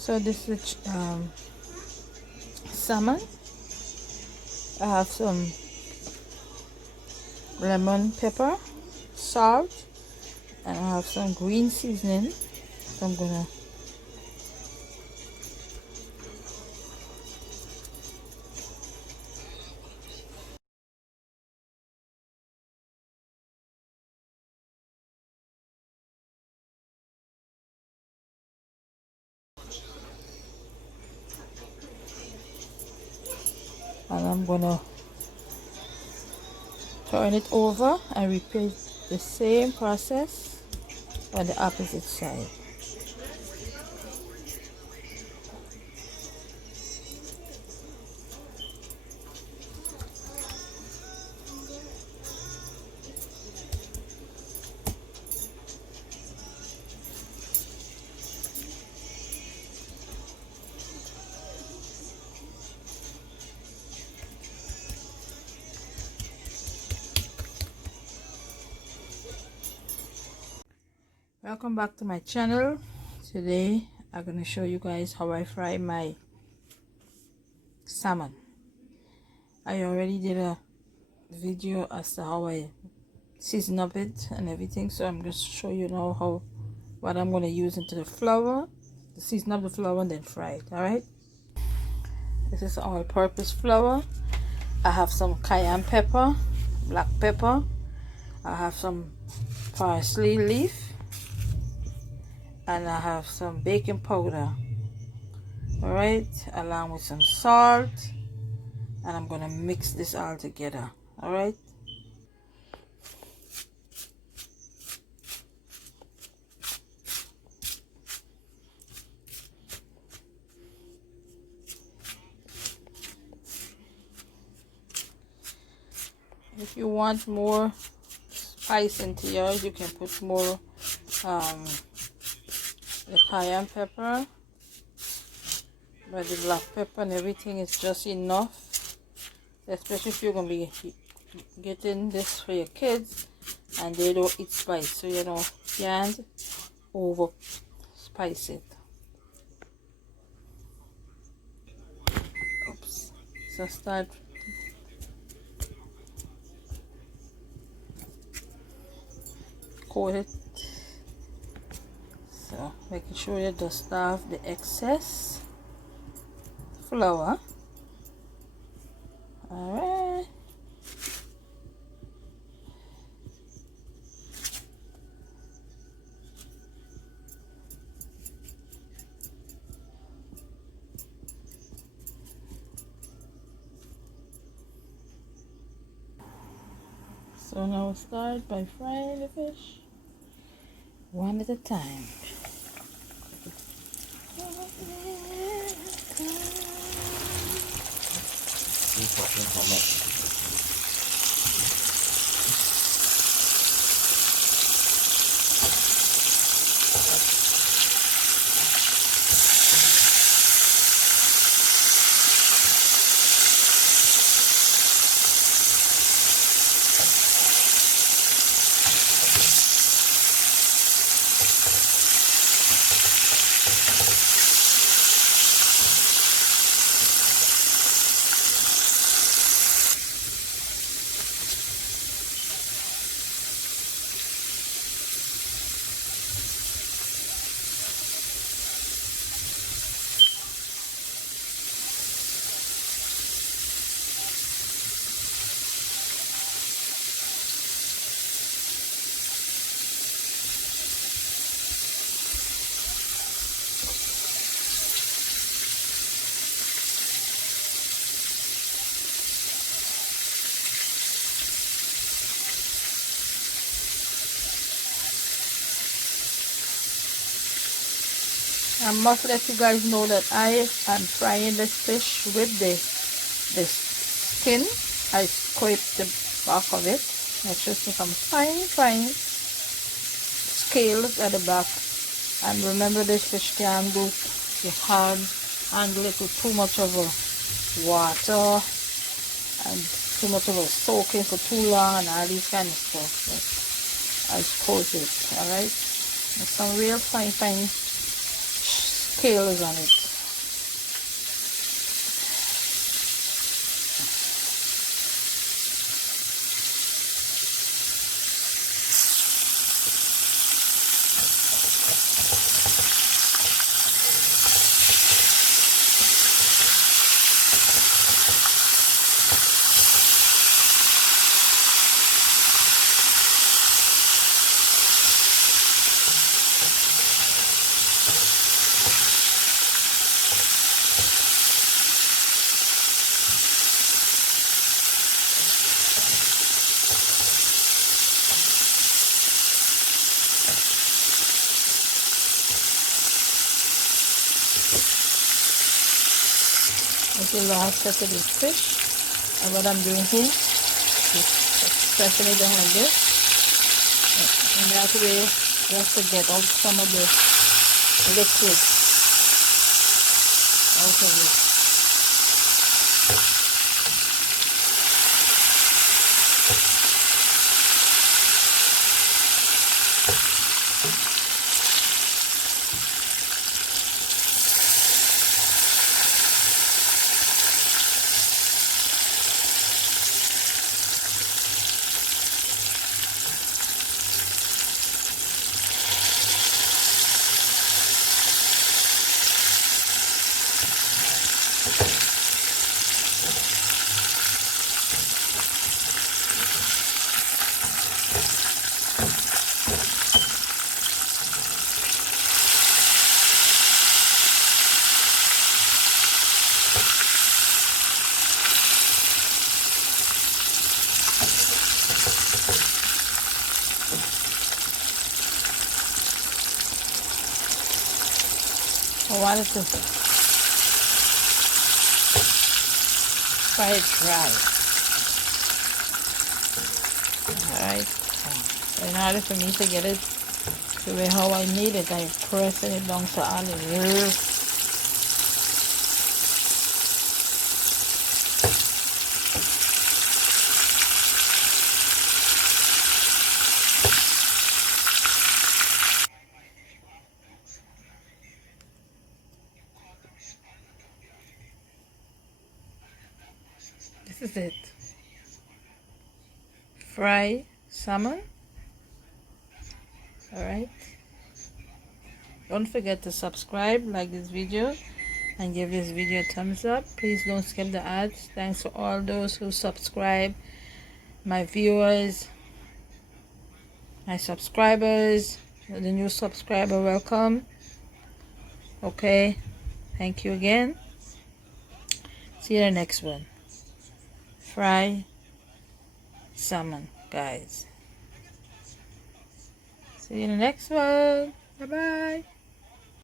So this is salmon. I have some lemon pepper, salt, and I have some green seasoning. So I'm gonna turn it over and repeat the same process on the opposite side. Welcome back to my channel. Today I'm going to show you guys how I fry my salmon. I already did a video as to how I season up it and everything, so I'm just show you now what I'm going to use into the flour, to season up the flour and then fry it. All right, this is all-purpose flour. I have some cayenne pepper, black pepper, I have some parsley leaf, and I have some baking powder, all right, along with some salt, and I'm gonna mix this all together. All right, if you want more spice into yours, you can put more the cayenne pepper, but the black pepper and everything is just enough, especially if you're gonna be getting this for your kids and they don't eat spice, so you can't over spice it. Oops. So start coat it, so making sure you dust off the excess flour. All right, so now we'll start by frying the fish one at a time. I must let you guys know that I am frying this fish with the skin. I scrape the back of it. Make sure to some fine scales at the back. And remember, this fish can go to hard handle it with too much of a water and too much of a soaking for too long and all these kind of stuff. But I coat it. All right, with some real fine scales on it. This is the last set of this fish, and what I'm doing here is pressing it down like this, and that way just to get out some of the liquid out of it. I wanted to fry it dry. Alright. So in order for me to get it to where how I need it, I'm pressing it down to all the This is it. Fry salmon. Alright. Don't forget to subscribe, like this video, and give this video a thumbs up. Please don't skip the ads. Thanks for all those who subscribe, my viewers, my subscribers, the new subscriber, welcome. Okay. Thank you again. See you in the next one. Fry salmon, guys. See you in the next one. Bye bye.